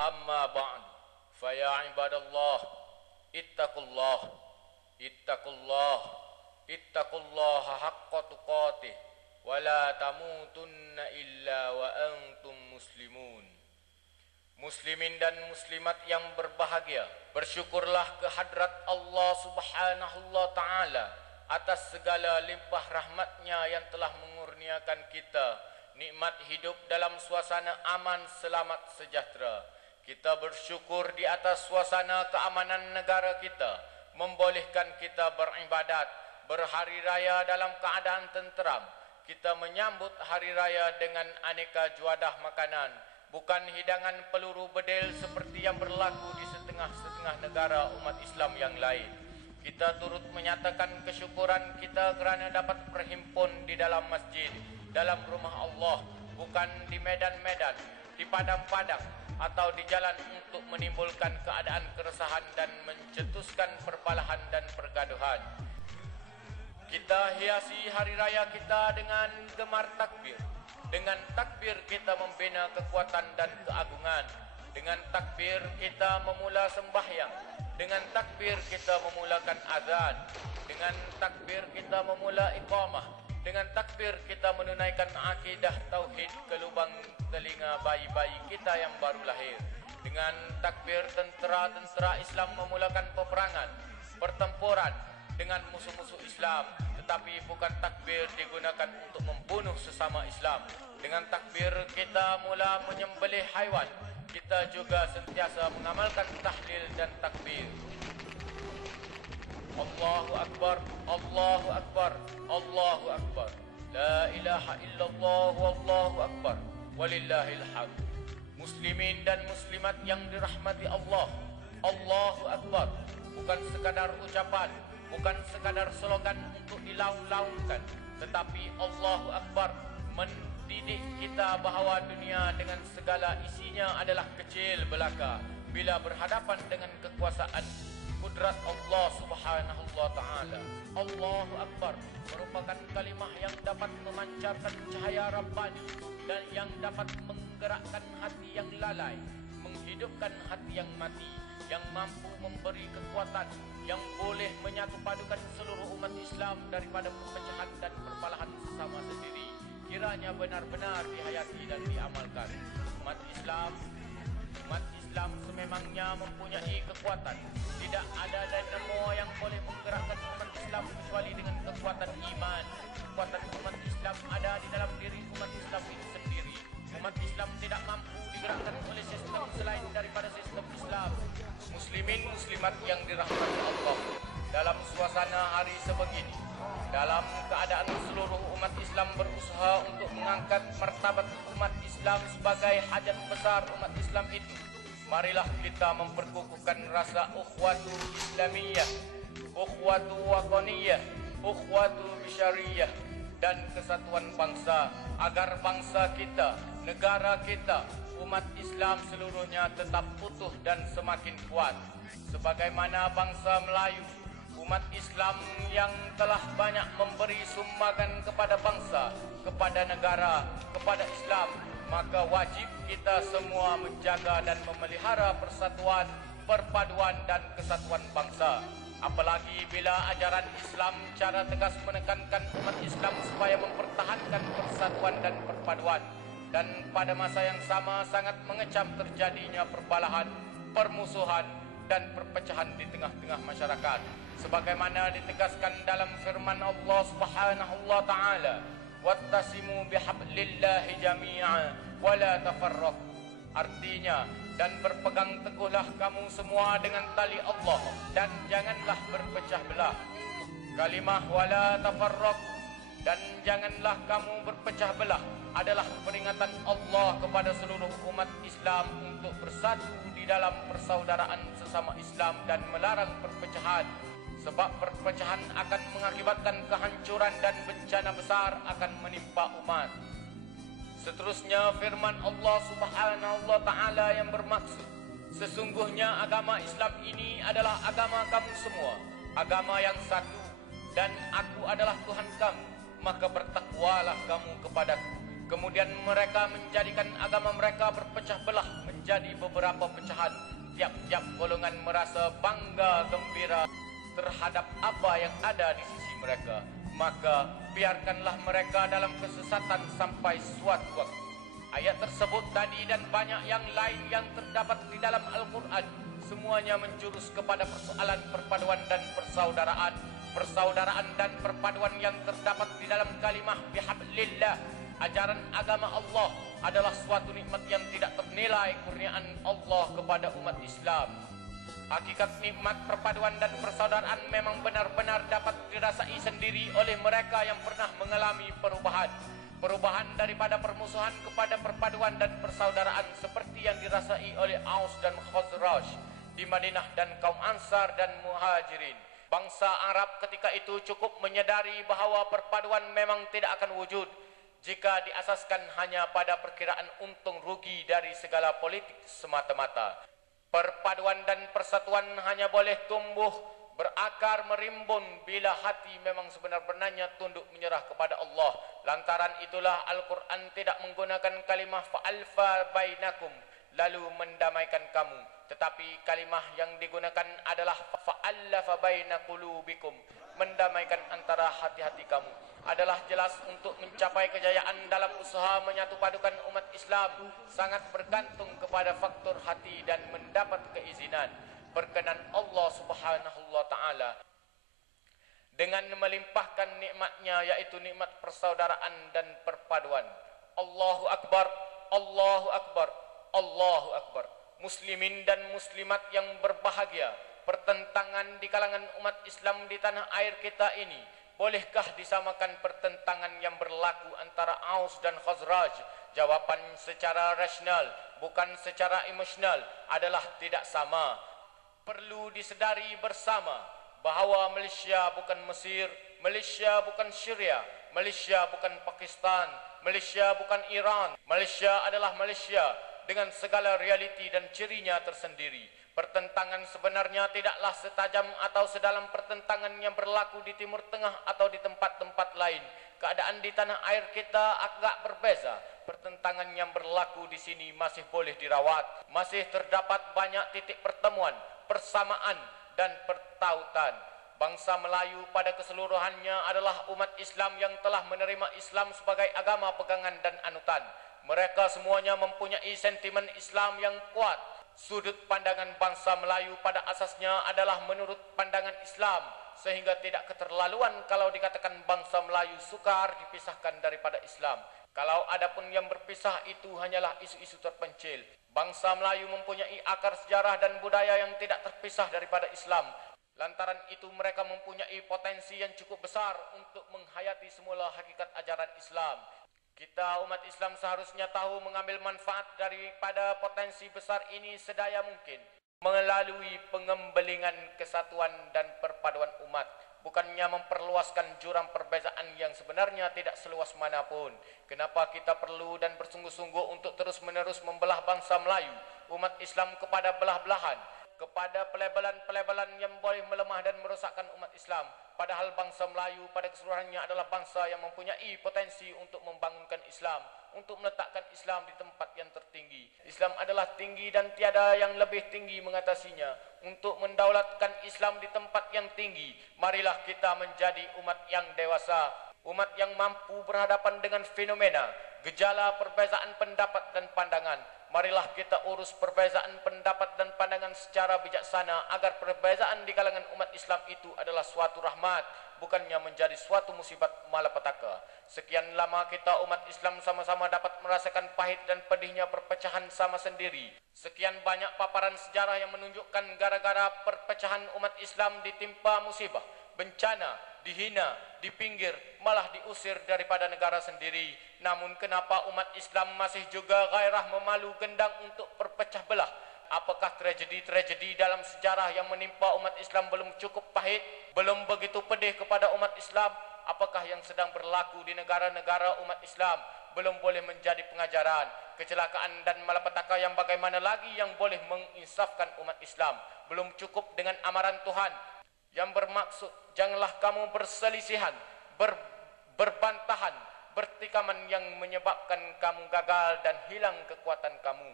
Amma ba'd, faya ibadallah, ittaqullah, ittaqullah, ittaqullaha haqqa tuqatih, wa la tamutunna illa wa antum muslimun. Muslimin dan muslimat yang berbahagia, bersyukurlah kehadrat Allah subhanahu wa ta'ala atas segala limpah rahmatnya yang telah mengurniakan kita nikmat hidup dalam suasana aman, selamat, sejahtera. Kita bersyukur di atas suasana keamanan negara kita, membolehkan kita beribadat, berhari raya dalam keadaan tenteram. Kita menyambut hari raya dengan aneka juadah makanan, bukan hidangan peluru bedil seperti yang berlaku di setengah-setengah negara umat Islam yang lain. Kita turut menyatakan kesyukuran kita kerana dapat berhimpun di dalam masjid, dalam rumah Allah, bukan di medan-medan, di padang-padang, atau di jalan untuk menimbulkan keadaan keresahan dan mencetuskan perbalahan dan pergaduhan. Kita hiasi hari raya kita dengan gemar takbir. Dengan takbir kita membina kekuatan dan keagungan. Dengan takbir kita memula sembahyang. Dengan takbir kita memulakan azan. Dengan takbir kita memula iqamah. Dengan takbir kita menunaikan akidah tauhid ke lubang telinga bayi-bayi kita yang baru lahir. Dengan takbir tentera-tentera Islam memulakan peperangan, pertempuran dengan musuh-musuh Islam, tetapi bukan takbir digunakan untuk membunuh sesama Islam. Dengan takbir kita mula menyembelih haiwan. Kita juga sentiasa mengamalkan tahlil dan takbir. Allahu Akbar, Allahu Akbar, Allahu Akbar. La ilaha illallah, Wallahu Akbar, walillahil hamd. Muslimin dan muslimat yang dirahmati Allah, Allahu Akbar bukan sekadar ucapan, bukan sekadar slogan untuk dilaung-laungkan, tetapi Allahu Akbar mendidik kita bahawa dunia dengan segala isinya adalah kecil belaka bila berhadapan dengan kekuasaan kudrat Allah subhanahu wa ta'ala. Allahu Akbar merupakan kalimah yang dapat memancarkan cahaya Rabbani dan yang dapat menggerakkan hati yang lalai, menghidupkan hati yang mati, yang mampu memberi kekuatan, yang boleh menyatu padukan seluruh umat Islam daripada perpecahan dan perbalahan sesama sendiri. Kiranya benar-benar dihayati dan diamalkan. Umat Islam sememangnya mempunyai kekuatan. Tidak ada dinamo yang boleh menggerakkan umat Islam kecuali dengan kekuatan iman. Kekuatan umat Islam ada di dalam diri umat Islam itu sendiri. Umat Islam tidak mampu digerakkan oleh sistem selain daripada sistem Islam. Muslimin muslimat yang dirahmati Allah, dalam suasana hari sebegini, dalam keadaan seluruh umat Islam berusaha untuk mengangkat martabat umat Islam sebagai hajat besar umat Islam itu, marilah kita memperkukuhkan rasa ukhuwatu Islamiyah, ukhuwatu wataniyah, ukhuwatu bisyariyah, dan kesatuan bangsa, agar bangsa kita, negara kita, umat Islam seluruhnya tetap utuh dan semakin kuat. Sebagaimana bangsa Melayu, umat Islam yang telah banyak memberi sumbangan kepada bangsa, kepada negara, kepada Islam, maka wajib kita semua menjaga dan memelihara persatuan, perpaduan dan kesatuan bangsa. Apalagi bila ajaran Islam cara tegas menekankan umat Islam supaya mempertahankan persatuan dan perpaduan, dan pada masa yang sama sangat mengecam terjadinya perbalahan, permusuhan dan perpecahan di tengah-tengah masyarakat. Sebagaimana ditegaskan dalam firman Allah Subhanahu wa taala, "Wattasimu bihablillahi jami'a wa la tafarraqu." Artinya, dan berpegang teguhlah kamu semua dengan tali Allah dan janganlah berpecah belah. Kalimah wala tafarraqu dan janganlah kamu berpecah belah adalah peringatan Allah kepada seluruh umat Islam untuk bersatu di dalam persaudaraan sesama Islam dan melarang perpecahan, sebab perpecahan akan mengakibatkan kehancuran dan bencana besar akan menimpa umat. Seterusnya firman Allah Subhanahu wa taala yang bermaksud, sesungguhnya agama Islam ini adalah agama kamu semua, agama yang satu, dan aku adalah Tuhan kamu, maka bertakwalah kamu kepadaku. Kemudian mereka menjadikan agama mereka berpecah belah menjadi beberapa pecahan. Tiap-tiap golongan merasa bangga gembira terhadap apa yang ada di sisi mereka. Maka biarkanlah mereka dalam kesesatan sampai suatu waktu. Ayat tersebut tadi dan banyak yang lain yang terdapat di dalam Al-Quran, semuanya menjurus kepada persoalan perpaduan dan persaudaraan. Persaudaraan dan perpaduan yang terdapat di dalam kalimah bihablillah, ajaran agama Allah, adalah suatu nikmat yang tidak ternilai kurniaan Allah kepada umat Islam. Hakikat nikmat perpaduan dan persaudaraan memang benar-benar dapat dirasai sendiri oleh mereka yang pernah mengalami perubahan. Perubahan daripada permusuhan kepada perpaduan dan persaudaraan seperti yang dirasai oleh Aus dan Khazraj di Madinah dan kaum Ansar dan Muhajirin. Bangsa Arab ketika itu cukup menyadari bahawa perpaduan memang tidak akan wujud jika diasaskan hanya pada perkiraan untung rugi dari segala politik semata-mata. Perpaduan dan persatuan hanya boleh tumbuh, berakar, merimbun bila hati memang sebenar-benarnya tunduk menyerah kepada Allah. Lantaran itulah Al-Quran tidak menggunakan kalimah fa'alfa bainakum, lalu mendamaikan kamu. Tetapi kalimah yang digunakan adalah fa'allafa baina qulubikum, mendamaikan antara hati-hati kamu. Adalah jelas untuk mencapai kejayaan dalam usaha menyatupadukan umat Islam sangat bergantung kepada faktor hati dan mendapat keizinan berkenan Allah Subhanahu wa taala dengan melimpahkan nikmatnya, yaitu nikmat persaudaraan dan perpaduan. Allahu Akbar, Allahu Akbar, Allahu Akbar. Muslimin dan muslimat yang berbahagia, pertentangan di kalangan umat Islam di tanah air kita ini bolehkah disamakan pertentangan yang berlaku antara Aus dan Khazraj? Jawapan secara rasional, bukan secara emosional, adalah tidak sama. Perlu disedari bersama bahawa Malaysia bukan Mesir, Malaysia bukan Syria, Malaysia bukan Pakistan, Malaysia bukan Iran. Malaysia adalah Malaysia dengan segala realiti dan cirinya tersendiri. Pertentangan sebenarnya tidaklah setajam atau sedalam pertentangan yang berlaku di Timur Tengah atau di tempat-tempat lain. Keadaan di tanah air kita agak berbeza. Pertentangan yang berlaku di sini masih boleh dirawat. Masih terdapat banyak titik pertemuan, persamaan dan pertautan. Bangsa Melayu pada keseluruhannya adalah umat Islam yang telah menerima Islam sebagai agama pegangan dan anutan. Mereka semuanya mempunyai sentimen Islam yang kuat. Sudut pandangan bangsa Melayu pada asasnya adalah menurut pandangan Islam, sehingga tidak keterlaluan kalau dikatakan bangsa Melayu sukar dipisahkan daripada Islam. Kalau adapun yang berpisah itu hanyalah isu-isu terpencil. Bangsa Melayu mempunyai akar sejarah dan budaya yang tidak terpisah daripada Islam. Lantaran itu mereka mempunyai potensi yang cukup besar untuk menghayati semula hakikat ajaran Islam. Kita umat Islam seharusnya tahu mengambil manfaat daripada potensi besar ini sedaya mungkin melalui pengembelingan kesatuan dan perpaduan umat, bukannya memperluaskan jurang perbezaan yang sebenarnya tidak seluas manapun. Kenapa kita perlu dan bersungguh-sungguh untuk terus-menerus membelah bangsa Melayu, umat Islam kepada belah-belahan, kepada pelebelan-pelebelan yang boleh melemah dan merosakkan umat Islam? Padahal bangsa Melayu pada keseluruhannya adalah bangsa yang mempunyai potensi untuk membangunkan Islam, untuk meletakkan Islam di tempat yang tertinggi. Islam adalah tinggi dan tiada yang lebih tinggi mengatasinya. Untuk mendaulatkan Islam di tempat yang tinggi, marilah kita menjadi umat yang dewasa, umat yang mampu berhadapan dengan fenomena, gejala perbezaan pendapat dan pandangan. Marilah kita urus perbezaan pendapat dan pandangan secara bijaksana agar perbezaan di kalangan umat Islam itu adalah suatu rahmat, bukannya menjadi suatu musibat malapetaka. Sekian lama kita umat Islam sama-sama dapat merasakan pahit dan pedihnya perpecahan sama sendiri. Sekian banyak paparan sejarah yang menunjukkan gara-gara perpecahan umat Islam ditimpa musibah, bencana, dihina, dipinggir, malah diusir daripada negara sendiri. Namun kenapa umat Islam masih juga gairah memalu gendang untuk berpecah belah? Apakah tragedi-tragedi dalam sejarah yang menimpa umat Islam belum cukup pahit, belum begitu pedih kepada umat Islam? Apakah yang sedang berlaku di negara-negara umat Islam belum boleh menjadi pengajaran? Kecelakaan dan malapetaka yang bagaimana lagi yang boleh menginsafkan umat Islam? Belum cukup dengan amaran Tuhan yang bermaksud janganlah kamu berselisihan, berbantahan, bertikaman yang menyebabkan kamu gagal dan hilang kekuatan kamu.